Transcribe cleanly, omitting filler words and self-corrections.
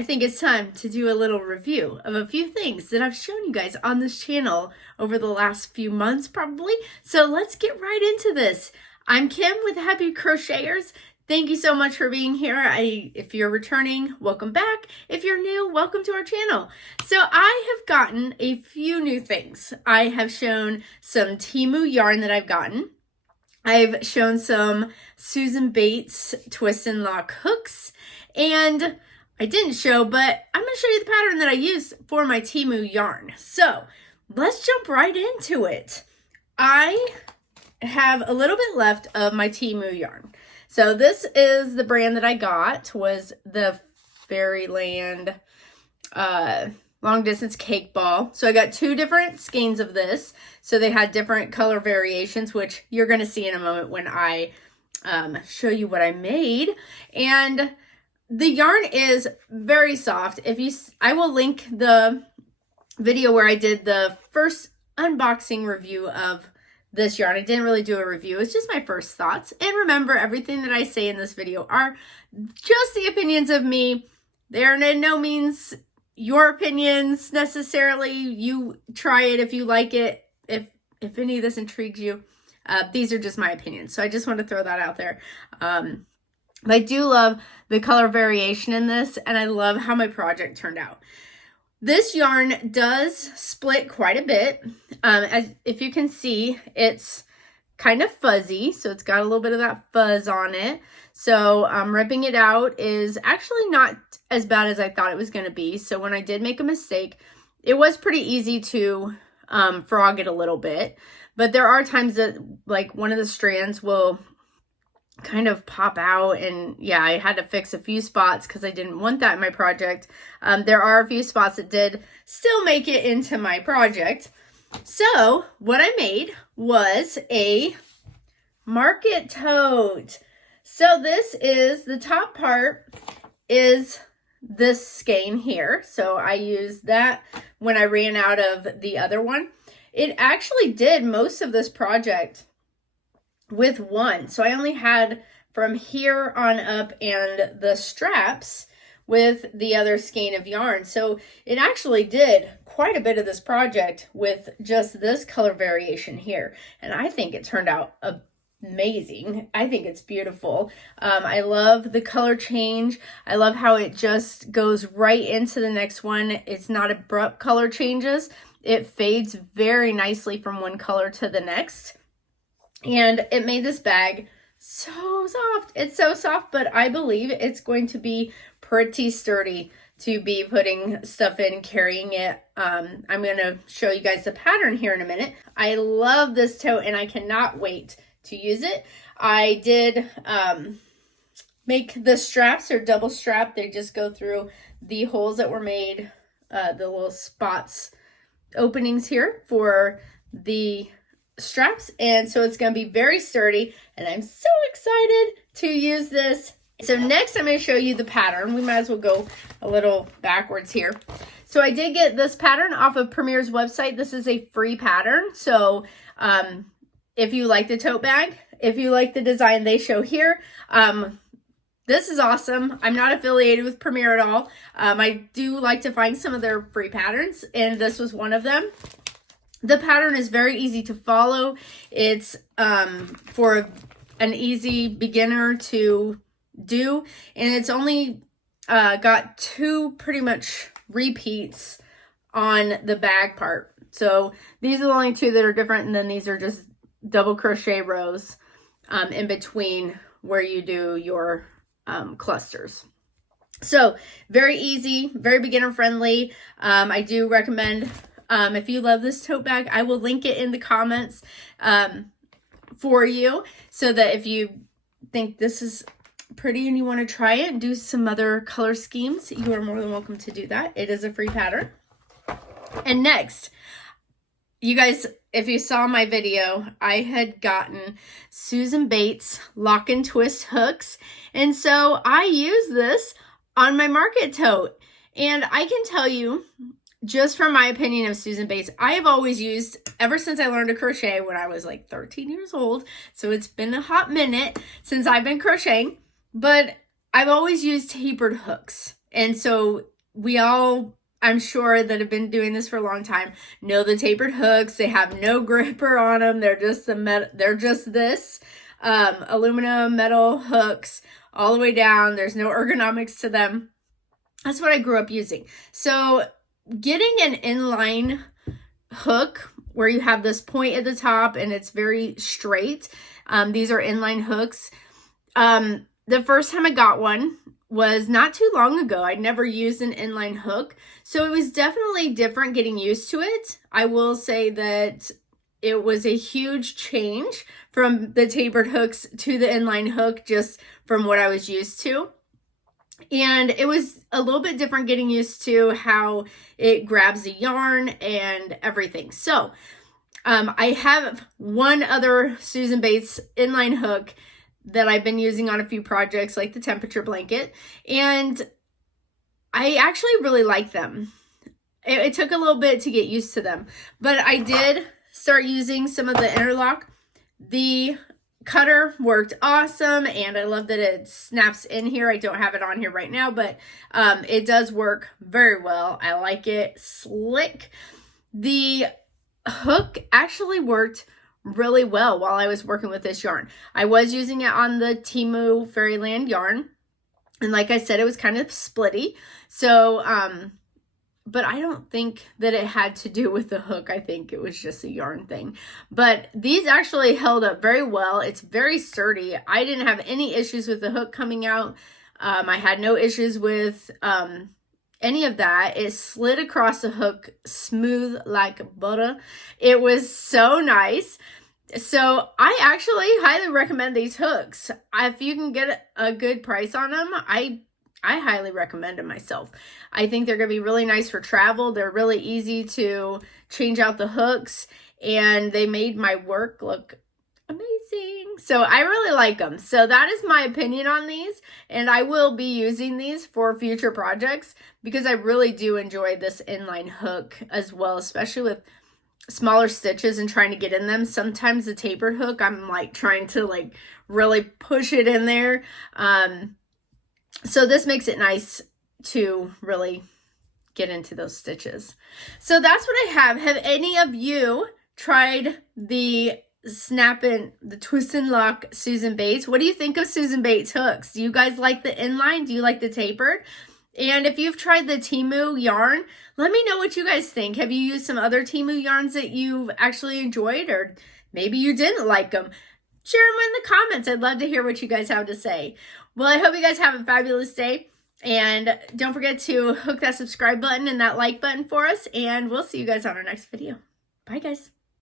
I think it's time to do a little review of a few things that I've shown you guys on this channel over the last few months probably. So let's get right into this. I'm Kim with Happy Crocheters. Thank you so much for being here. If you're returning, welcome back. If you're new, welcome to our channel. So I have gotten a few new things. I have shown some Temu yarn that I've gotten. I've shown some Susan Bates twist and lock hooks, and I didn't show, but I'm going to show you the pattern that I used for my Temu yarn. So let's jump right into it. I have a little bit left of my Temu yarn. So this is the brand that I got, was the Fairyland long distance cake ball. So I got two different skeins of this. So they had different color variations, which you're going to see in a moment when I show you what I made. And the yarn is very soft. I will link the video where I did the first unboxing review of this yarn. I didn't really do a review. It's just my first thoughts. And remember, everything that I say in this video are just the opinions of me. They are in no means your opinions necessarily. You try it if you like it. If any of this intrigues you, these are just my opinions. So I just want to throw that out there. I do love the color variation in this, and I love how my project turned out. This yarn does split quite a bit. If you can see, it's kind of fuzzy, so it's got a little bit of that fuzz on it. So ripping it out is actually not as bad as I thought it was going to be. So when I did make a mistake, it was pretty easy to frog it a little bit. But there are times that like one of the strands will kind of pop out, and yeah, I had to fix a few spots because I didn't want that in my project. There are a few spots that did still make it into my project. So what I made was a market tote. So this is, the top part is this skein here. So I used that when I ran out of the other one. It actually did most of this project with one. So I only had from here on up and the straps with the other skein of yarn. So it actually did quite a bit of this project with just this color variation here. And I think it turned out amazing. I think it's beautiful. I love the color change. I love how it just goes right into the next one. It's not abrupt color changes. It fades very nicely from one color to the next. And it made this bag so soft. It's so soft, but I believe it's going to be pretty sturdy to be putting stuff in, carrying it. I'm going to show you guys the pattern here in a minute. I love this tote and I cannot wait to use it. I did make the straps, or double strap. They just go through the holes that were made, the little spots, openings here for the straps, and so it's going to be very sturdy, and I'm so excited to use this. So next I'm going to show you the pattern. We might as well go a little backwards here. So I did get this pattern off of Premier's website. This is a free pattern, so if you like the tote bag, if you like the design they show here, this is awesome. I'm not affiliated with Premier at all. I do like to find some of their free patterns, and this was one of them. The pattern is very easy to follow. It's for an easy beginner to do, and it's only got two pretty much repeats on the bag part. So these are the only two that are different, and then these are just double crochet rows in between where you do your clusters. So very easy, very beginner friendly. I do recommend, if you love this tote bag, I will link it in the comments for you, so that if you think this is pretty and you want to try it and do some other color schemes, you are more than welcome to do that. It is a free pattern. And next, you guys, if you saw my video, I had gotten Susan Bates lock and twist hooks, and so I use this on my market tote. And I can tell you, just from my opinion of Susan Bates, I have always used, ever since I learned to crochet when I was like 13 years old, so it's been a hot minute since I've been crocheting, but I've always used tapered hooks. And so we all, I'm sure, that have been doing this for a long time know the tapered hooks. They have no gripper on them. They're just they're just this aluminum metal hooks all the way down. There's no ergonomics to them. That's what I grew up using. So getting an inline hook where you have this point at the top and it's very straight. These are inline hooks. The first time I got one was not too long ago. I'd never used an inline hook, so it was definitely different getting used to it. I will say that it was a huge change from the tapered hooks to the inline hook, just from what I was used to. And it was a little bit different getting used to how it grabs the yarn and everything. So I have one other Susan Bates inline hook that I've been using on a few projects, like the temperature blanket, and I actually really like them. It took a little bit to get used to them, but I did start using some of the interlock. The cutter worked awesome, and I love that it snaps in here. I don't have it on here right now, but it does work very well. I like it slick. The hook actually worked really well while I was working with this yarn. I was using it on the Temu Fairyland yarn, and like I said, it was kind of splitty. So but I don't think that it had to do with the hook. I think it was just a yarn thing. But these actually held up very well. It's very sturdy. I didn't have any issues with the hook coming out. I had no issues with any of that. It slid across the hook smooth like butter. It was so nice. So I actually highly recommend these hooks. If you can get a good price on them, I highly recommend them myself. I think they're going to be really nice for travel. They're really easy to change out the hooks, and they made my work look amazing. So I really like them. So that is my opinion on these, and I will be using these for future projects because I really do enjoy this inline hook as well, especially with smaller stitches and trying to get in them. Sometimes the tapered hook, I'm like trying to like really push it in there. So this makes it nice to really get into those stitches. So that's what I have. Have any of you tried the the twist and lock Susan Bates? What do you think of Susan Bates hooks? Do you guys like the inline? Do you like the tapered? And if you've tried the Temu yarn, let me know what you guys think. Have you used some other Temu yarns that you've actually enjoyed, or maybe you didn't like them? Share them in the comments. I'd love to hear what you guys have to say. Well, I hope you guys have a fabulous day. And don't forget to hook that subscribe button and that like button for us. And we'll see you guys on our next video. Bye, guys.